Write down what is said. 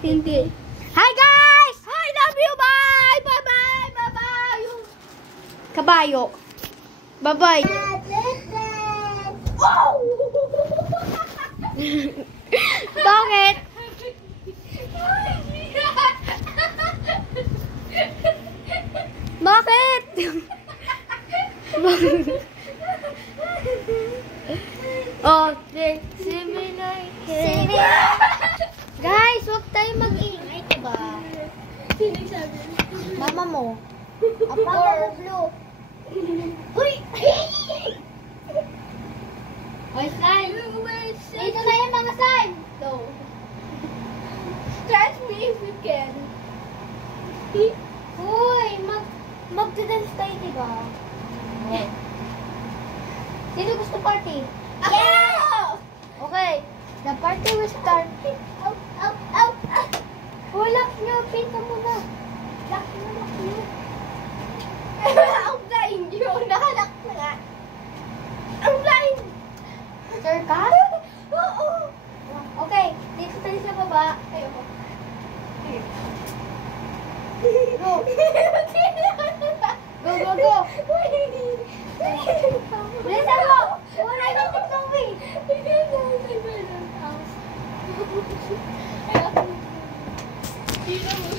Hindi. Hi guys! I love you! Bye! Bye-bye! Bye-bye! Kabayo. Bye-bye. Oh! Bakit? Bakit? Oh, similar. Guys, huwag tayo mag-ingay, diba? Sino sabi? Mama mo. Or blue. Uy! Oy, slime! Dito na yung mga slime! No. Catch me if you can. Uy! Mag-dance tayo, diba? Sino gusto party? Yeah! Okay. The party will start. Out, out, out, out. Lock nyo. Pinta muna. Lock nyo. Ang blind yun. Nakalock na nga. Ang blind. Sir ka? Oo. Okay. Dito tayo sa baba. Ayoko. Go. Go, go, go. Bilisan mo. Wala na TikTok eh. Sino mo